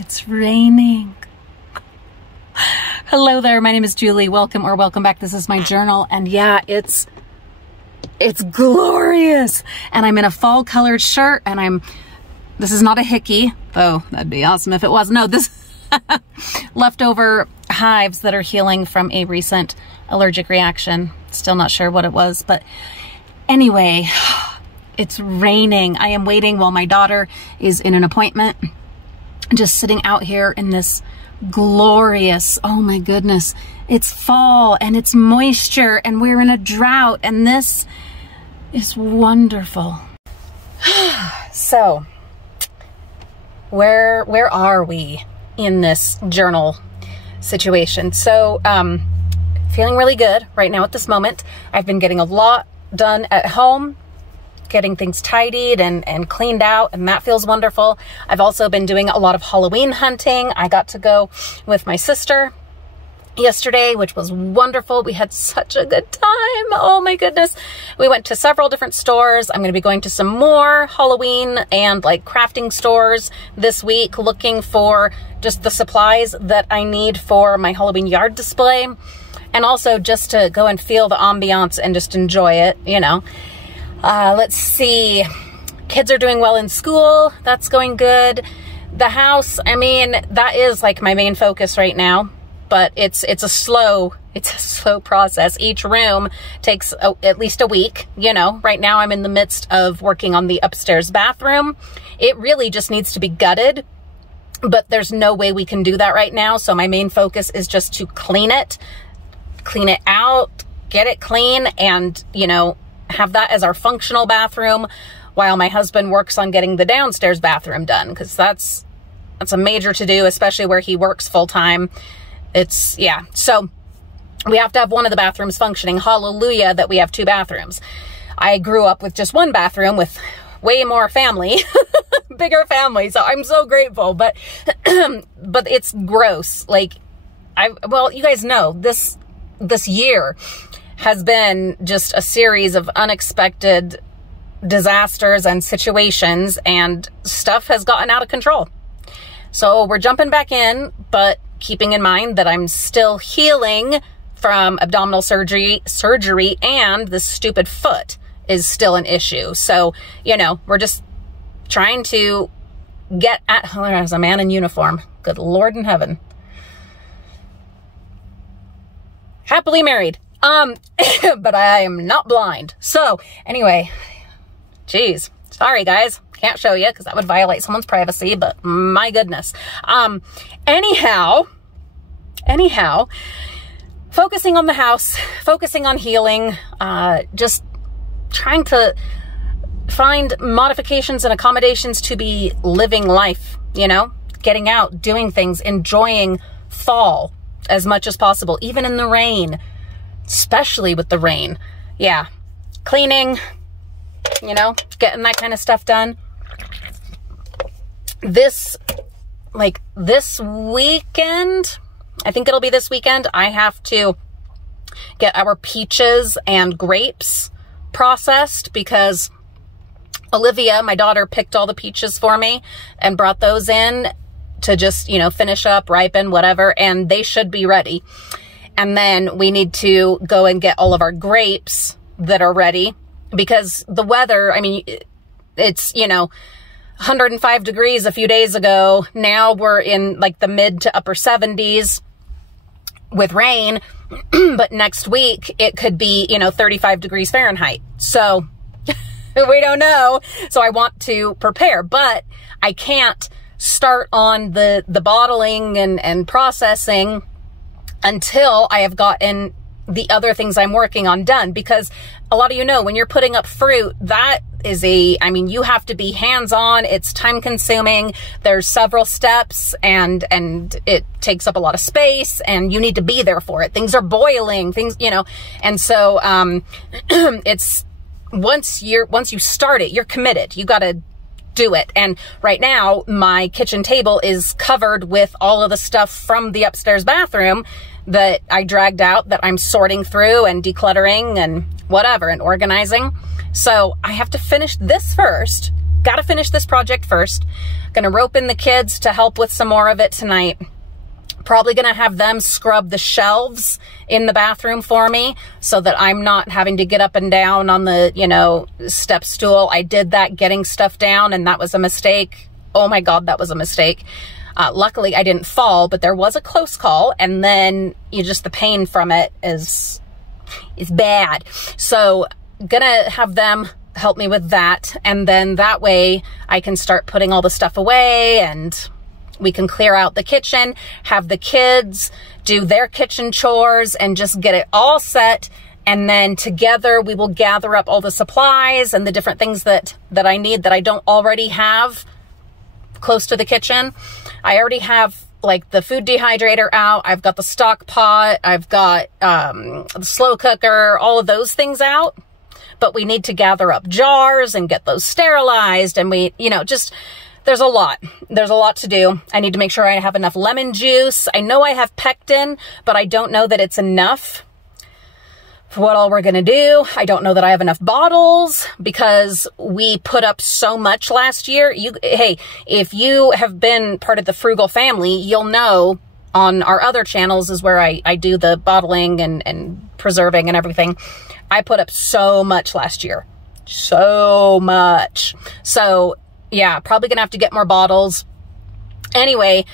It's raining. Hello there, my name is Julie. Welcome or welcome back. This is my journal, and yeah, it's glorious. And I'm in a fall colored shirt, and this is not a hickey, though that'd be awesome if it was. No, this leftover hives that are healing from a recent allergic reaction. Still not sure what it was, but anyway, it's raining. I am waiting while my daughter is in an appointment, just sitting out here in this glorious, oh my goodness, it's fall and it's moisture and we're in a drought, and this is wonderful. So where are we in this journal situation? So feeling really good right now at this moment. I've been getting a lot done at home, getting things tidied and cleaned out, and that feels wonderful. I've also been doing a lot of Halloween hunting. I got to go with my sister yesterday, which was wonderful. We had such a good time. Oh my goodness. We went to several different stores. I'm going to be going to some more Halloween and like crafting stores this week, looking for just the supplies that I need for my Halloween yard display, and also just to go and feel the ambiance and just enjoy it, you know. Let's see. Kids are doing well in school. That's going good. The house, I mean, that is like my main focus right now, but it's a slow process. Each room takes at least a week, you know. Right now I'm in the midst of working on the upstairs bathroom. It really just needs to be gutted, but there's no way we can do that right now. So my main focus is just to clean it out, get it clean, and, you know, have that as our functional bathroom while my husband works on getting the downstairs bathroom done, because that's a major to do, especially where he works full time. Yeah, so we have to have one of the bathrooms functioning. Hallelujah that we have two bathrooms. I grew up with just one bathroom with way more family, bigger family, so I'm so grateful, but but it's gross. Like, well, you guys know this year has been just a series of unexpected disasters and situations, and stuff has gotten out of control. So we're jumping back in, but keeping in mind that I'm still healing from abdominal surgery, and this stupid foot is still an issue. So, you know, we're just trying to get at home as a man in uniform. Good Lord in heaven. Happily married. But I am not blind. So anyway, geez, sorry guys, can't show you because that would violate someone's privacy, but my goodness. Anyhow, focusing on the house, focusing on healing, just trying to find modifications and accommodations to be living life, you know, getting out, doing things, enjoying fall as much as possible, even in the rain. Especially with the rain. Yeah. Cleaning, you know, getting that kind of stuff done. This weekend, I think it'll be this weekend, I have to get our peaches and grapes processed, because Olivia, my daughter, picked all the peaches for me and brought those in to just, you know, finish up, ripen, whatever, and they should be ready. And then we need to go and get all of our grapes that are ready, because the weather, I mean, it's, you know, 105 degrees a few days ago. Now we're in like the mid to upper 70s with rain, but next week it could be, you know, 35 degrees Fahrenheit. So we don't know. So I want to prepare, but I can't start on the bottling and processing until I have gotten the other things I'm working on done, because a lot of you know when you're putting up fruit, that is I mean, you have to be hands-on. It's time consuming. There's several steps, and it takes up a lot of space, and you need to be there for it. Things are boiling, things, you know, and so it's once you start it, you're committed. You got to do it. And right now my kitchen table is covered with all of the stuff from the upstairs bathroom that I dragged out, that I'm sorting through and decluttering and whatever and organizing. So I have to finish this first, got to finish this project first. Gonna rope in the kids to help with some more of it tonight. Probably gonna have them scrub the shelves in the bathroom for me so that I'm not having to get up and down on the, you know, step stool. I did that getting stuff down, and that was a mistake. Oh my God, that was a mistake. Luckily I didn't fall, but there was a close call, and then the pain from it is bad. So gonna have them help me with that, and then that way I can start putting all the stuff away, and we can clear out the kitchen, have the kids do their kitchen chores, and just get it all set. And then together we will gather up all the supplies and the different things that I need that I don't already have close to the kitchen. I already have like the food dehydrator out. I've got the stock pot. I've got the slow cooker, all of those things out. But we need to gather up jars and get those sterilized. And we, there's a lot. There's a lot to do. I need to make sure I have enough lemon juice. I know I have pectin, but I don't know that it's enough for what all we're going to do. I don't know that I have enough bottles because we put up so much last year. Hey, if you have been part of the Frugal family, you'll know on our other channels is where I do the bottling and preserving and everything. I put up so much last year. So much. So yeah, probably gonna have to get more bottles. Anyway,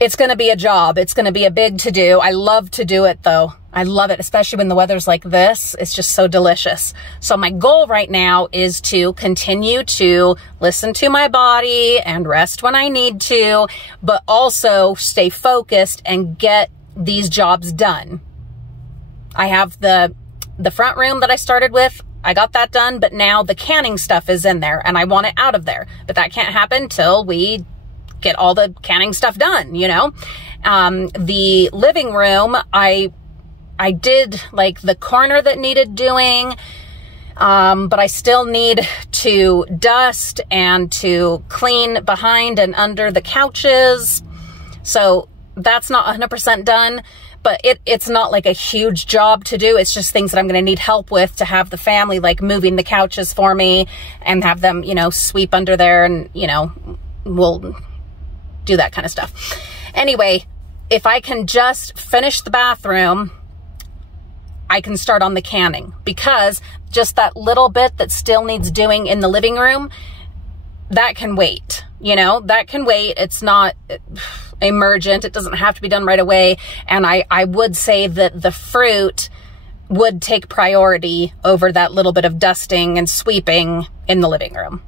it's gonna be a job. It's gonna be a big to-do. I love to do it though. I love it, especially when the weather's like this. It's just so delicious. So my goal right now is to continue to listen to my body and rest when I need to, but also stay focused and get these jobs done. I have the front room that I started with. I got that done, but now the canning stuff is in there and I want it out of there. But that can't happen till we get all the canning stuff done, The living room, I did like the corner that needed doing, but I still need to dust and to clean behind and under the couches. So that's not 100% done, but it's not like a huge job to do. It's just things that I'm going to need help with to have the family like moving the couches for me and have them, sweep under there and, we'll do that kind of stuff. Anyway, if I can just finish the bathroom, I can start on the canning, because just that little bit that still needs doing in the living room, that can wait, that can wait. It's not emergent. It doesn't have to be done right away. And I would say that the fruit would take priority over that little bit of dusting and sweeping in the living room.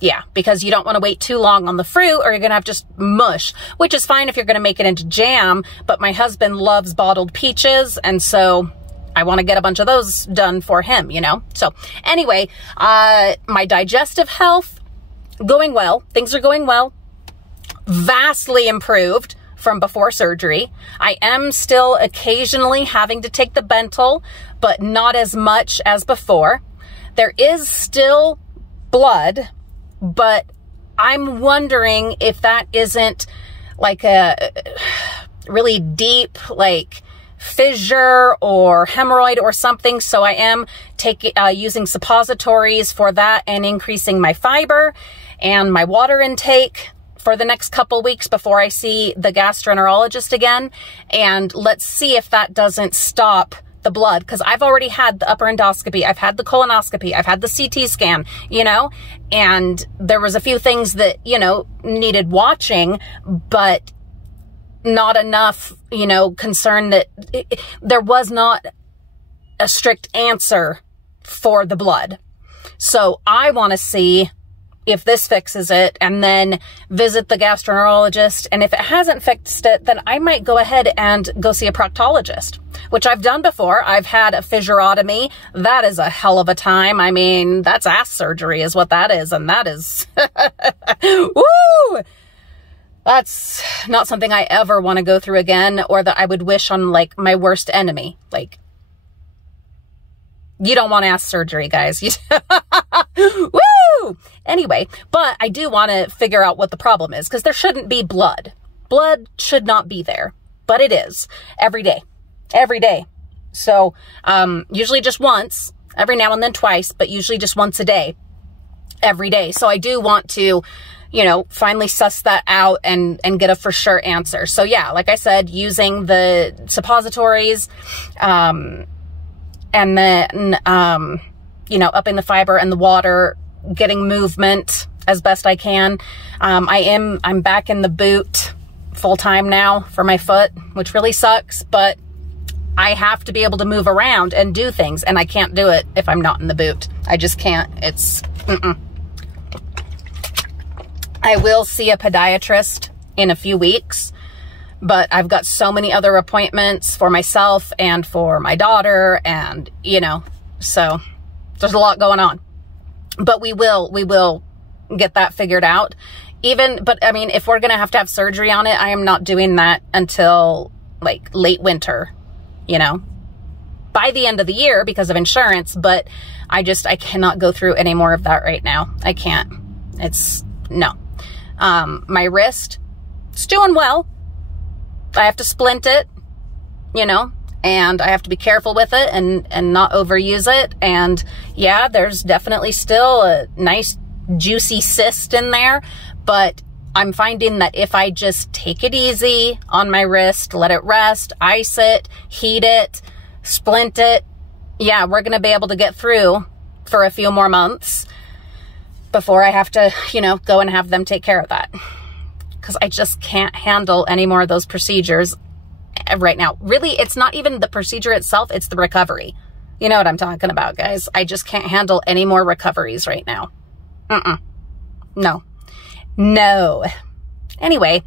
Yeah, because you don't want to wait too long on the fruit or you're going to have just mush, which is fine if you're going to make it into jam. But my husband loves bottled peaches. And so I want to get a bunch of those done for him, So anyway, my digestive health, going well. Things are going well. Vastly improved from before surgery. I am still occasionally having to take the Bentyl, but not as much as before. There is still blood, but I'm wondering if that isn't like a really deep, like fissure or hemorrhoid or something. So I am using suppositories for that and increasing my fiber and my water intake for the next couple weeks before I see the gastroenterologist again. And let's see if that doesn't stop the blood, because I've already had the upper endoscopy, I've had the colonoscopy, I've had the CT scan, and there was a few things that, needed watching, but not enough, concern that there was not a strict answer for the blood. So I want to see if this fixes it and then visit the gastroenterologist. And if it hasn't fixed it, then I might go ahead and go see a proctologist, which I've done before. I've had a fissurotomy. That is a hell of a time. I mean, that's ass surgery is what that is. And that is, woo! That's not something I ever want to go through again, or that I would wish on like my worst enemy. Like, you don't want ass surgery, guys. Woo! Anyway, but I do want to figure out what the problem is, because there shouldn't be blood. Blood should not be there, but it is every day. Every day. So, usually just once, every now and then twice, but usually just once a day. every day. So I do want to, you know, finally suss that out and get a for sure answer. So yeah, like I said, using the suppositories, and then, you know, upping the fiber and the water, getting movement as best I can. I'm back in the boot full time now for my foot, which really sucks, but I have to be able to move around and do things, and I can't do it if I'm not in the boot. I just can't. It's, I will see a podiatrist in a few weeks, but I've got so many other appointments for myself and for my daughter, and, you know, so there's a lot going on. But we will get that figured out. But I mean, if we're going to have surgery on it, I am not doing that until like late winter, you know, by the end of the year because of insurance. But I cannot go through any more of that right now. I can't. No. My wrist, it's doing well. I have to splint it, you know, and I have to be careful with it and not overuse it. And yeah, there's definitely still a nice juicy cyst in there, but I'm finding that if I just take it easy on my wrist, let it rest, ice it, heat it, splint it, yeah, we're going to be able to get through for a few more months before I have to, you know, go and have them take care of that. Because I just can't handle any more of those procedures right now. Really, it's not even the procedure itself, it's the recovery. You know what I'm talking about, guys. I just can't handle any more recoveries right now. No. Anyway,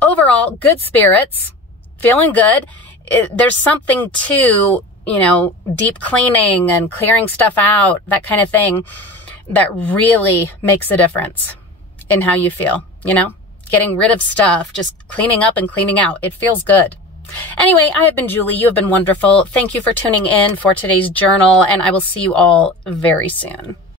overall, good spirits, feeling good. There's something to, you know, deep cleaning and clearing stuff out, that kind of thing, that really makes a difference in how you feel, you know? Getting rid of stuff, just cleaning up and cleaning out. It feels good. Anyway, I have been Julie. You have been wonderful. Thank you for tuning in for today's journal, and I will see you all very soon.